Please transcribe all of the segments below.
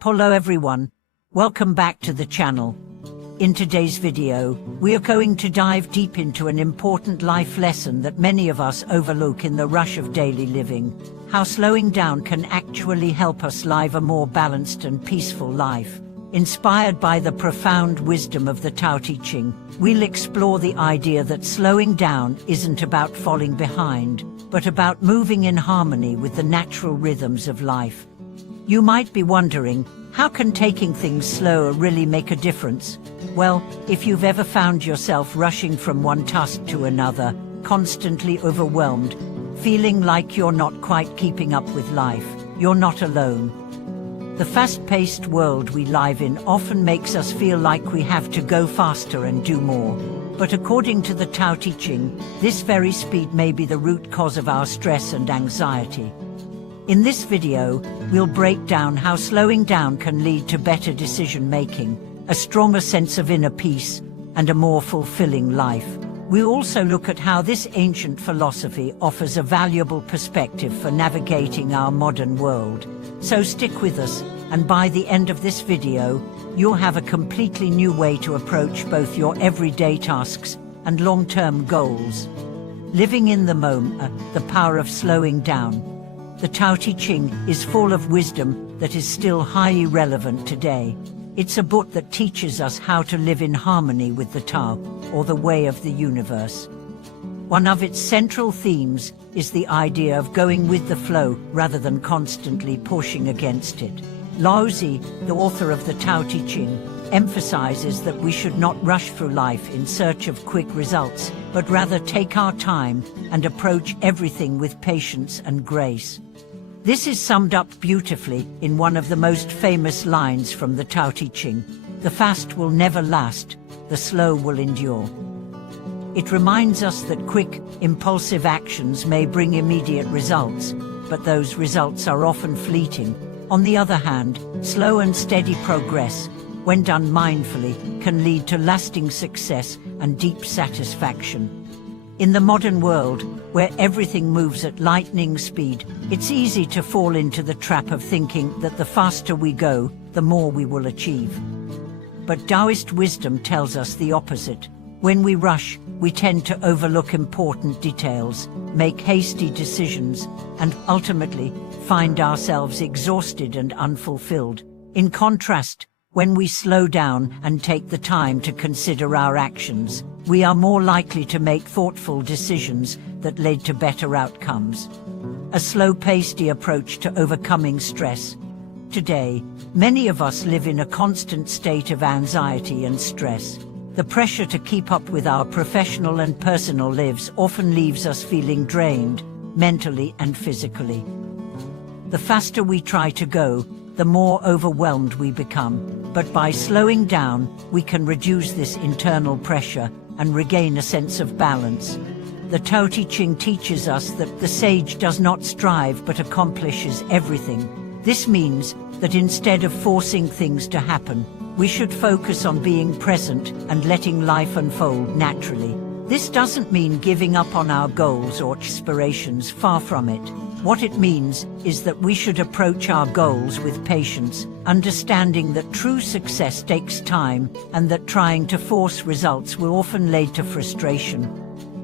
Hello everyone, welcome back to the channel. In today's video, we are going to dive deep into an important life lesson that many of us overlook in the rush of daily living: how slowing down can actually help us live a more balanced and peaceful life. Inspired by the profound wisdom of the Tao Te Ching, we'll explore the idea that slowing down isn't about falling behind, but about moving in harmony with the natural rhythms of life. You might be wondering, how can taking things slower really make a difference? Well, if you've ever found yourself rushing from one task to another, constantly overwhelmed, feeling like you're not quite keeping up with life, you're not alone. The fast-paced world we live in often makes us feel like we have to go faster and do more. But according to the Tao Te Ching, this very speed may be the root cause of our stress and anxiety. In this video, we'll break down how slowing down can lead to better decision-making, a stronger sense of inner peace, and a more fulfilling life. We'll also look at how this ancient philosophy offers a valuable perspective for navigating our modern world. So stick with us, and by the end of this video, you'll have a completely new way to approach both your everyday tasks and long-term goals. Living in the moment, the power of slowing down. The Tao Te Ching is full of wisdom that is still highly relevant today. It's a book that teaches us how to live in harmony with the Tao, or the way of the universe. One of its central themes is the idea of going with the flow rather than constantly pushing against it. Lao Tzu, the author of the Tao Te Ching, emphasizes that we should not rush through life in search of quick results, but rather take our time and approach everything with patience and grace. This is summed up beautifully in one of the most famous lines from the Tao Te Ching: "The fast will never last, the slow will endure." It reminds us that quick, impulsive actions may bring immediate results, but those results are often fleeting. On the other hand, slow and steady progress, when done mindfully, can lead to lasting success and deep satisfaction. In the modern world, where everything moves at lightning speed, it's easy to fall into the trap of thinking that the faster we go, the more we will achieve. But Taoist wisdom tells us the opposite. When we rush, we tend to overlook important details, make hasty decisions, and ultimately find ourselves exhausted and unfulfilled. In contrast, when we slow down and take the time to consider our actions, we are more likely to make thoughtful decisions that lead to better outcomes. A slow-paced approach to overcoming stress. Today, many of us live in a constant state of anxiety and stress. The pressure to keep up with our professional and personal lives often leaves us feeling drained, mentally and physically. The faster we try to go, the more overwhelmed we become. But by slowing down, we can reduce this internal pressure and regain a sense of balance. The Tao Te Ching teaches us that the sage does not strive but accomplishes everything. This means that instead of forcing things to happen, we should focus on being present and letting life unfold naturally. This doesn't mean giving up on our goals or aspirations, far from it. What it means is that we should approach our goals with patience, understanding that true success takes time and that trying to force results will often lead to frustration.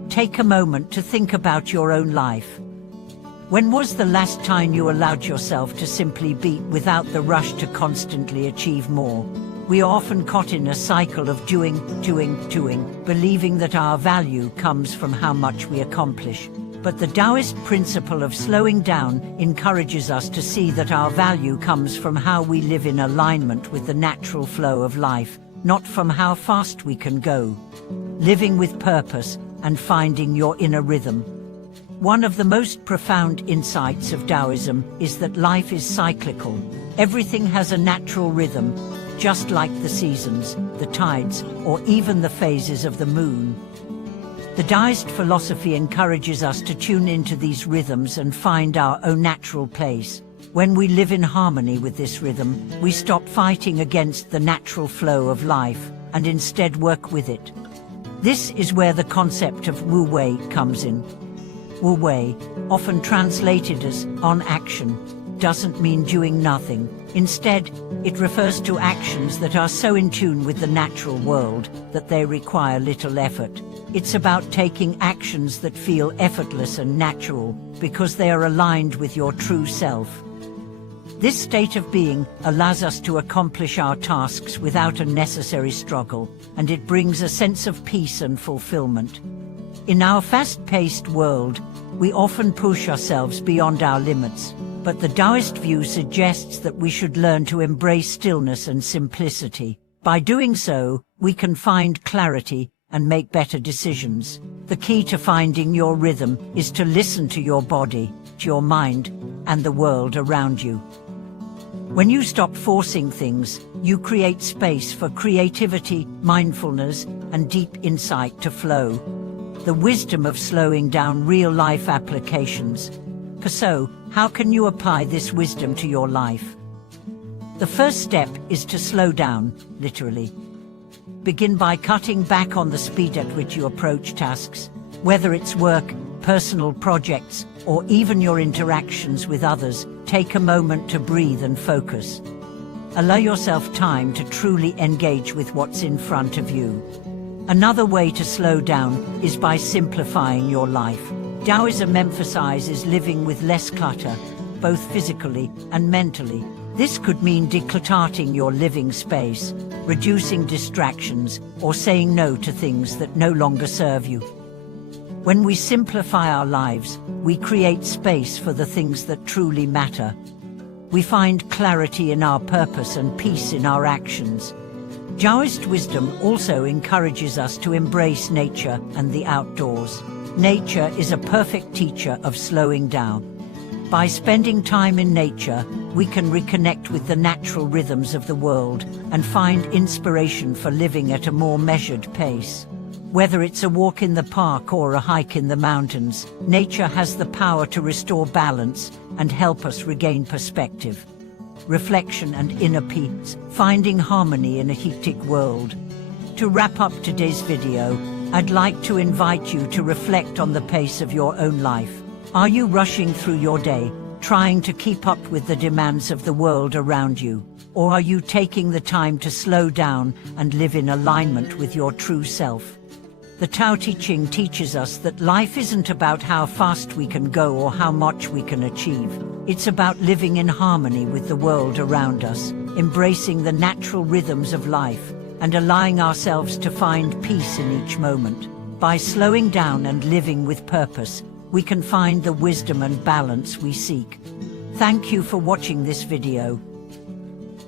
Take a moment to think about your own life. When was the last time you allowed yourself to simply be without the rush to constantly achieve more? We are often caught in a cycle of doing, believing that our value comes from how much we accomplish. But the Taoist principle of slowing down encourages us to see that our value comes from how we live in alignment with the natural flow of life, not from how fast we can go. Living with purpose and finding your inner rhythm. One of the most profound insights of Taoism is that life is cyclical. Everything has a natural rhythm, just like the seasons, the tides, or even the phases of the moon. The Taoist philosophy encourages us to tune into these rhythms and find our own natural place. When we live in harmony with this rhythm, we stop fighting against the natural flow of life and instead work with it. This is where the concept of Wu Wei comes in. Wu Wei, often translated as on action, doesn't mean doing nothing. Instead, it refers to actions that are so in tune with the natural world that they require little effort. It's about taking actions that feel effortless and natural because they are aligned with your true self. This state of being allows us to accomplish our tasks without unnecessary struggle, and it brings a sense of peace and fulfillment. In our fast-paced world, we often push ourselves beyond our limits, but the Taoist view suggests that we should learn to embrace stillness and simplicity. By doing so, we can find clarity and make better decisions. The key to finding your rhythm is to listen to your body, to your mind, and the world around you. When you stop forcing things, you create space for creativity, mindfulness, and deep insight to flow. The wisdom of slowing down real-life applications. So, how can you apply this wisdom to your life? The first step is to slow down, literally. Begin by cutting back on the speed at which you approach tasks, whether it's work, personal projects, or even your interactions with others. Take a moment to breathe and focus. Allow yourself time to truly engage with what's in front of you. Another way to slow down is by simplifying your life. Taoism emphasizes living with less clutter, both physically and mentally. This could mean decluttering your living space, reducing distractions, or saying no to things that no longer serve you. When we simplify our lives, we create space for the things that truly matter. We find clarity in our purpose and peace in our actions. Taoist wisdom also encourages us to embrace nature and the outdoors. Nature is a perfect teacher of slowing down. By spending time in nature, we can reconnect with the natural rhythms of the world and find inspiration for living at a more measured pace. Whether it's a walk in the park or a hike in the mountains, nature has the power to restore balance and help us regain perspective, reflection and inner peace, finding harmony in a hectic world. To wrap up today's video, I'd like to invite you to reflect on the pace of your own life. Are you rushing through your day, trying to keep up with the demands of the world around you? Or are you taking the time to slow down and live in alignment with your true self? The Tao Te Ching teaches us that life isn't about how fast we can go or how much we can achieve. It's about living in harmony with the world around us, embracing the natural rhythms of life, and allowing ourselves to find peace in each moment. By slowing down and living with purpose, we can find the wisdom and balance we seek. Thank you for watching this video.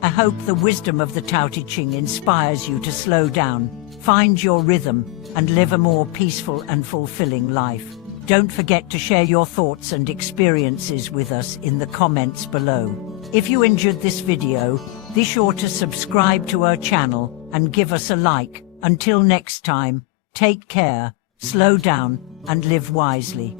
I hope the wisdom of the Tao Te Ching inspires you to slow down, find your rhythm, and live a more peaceful and fulfilling life. Don't forget to share your thoughts and experiences with us in the comments below. If you enjoyed this video, be sure to subscribe to our channel and give us a like. Until next time, take care, slow down, and live wisely.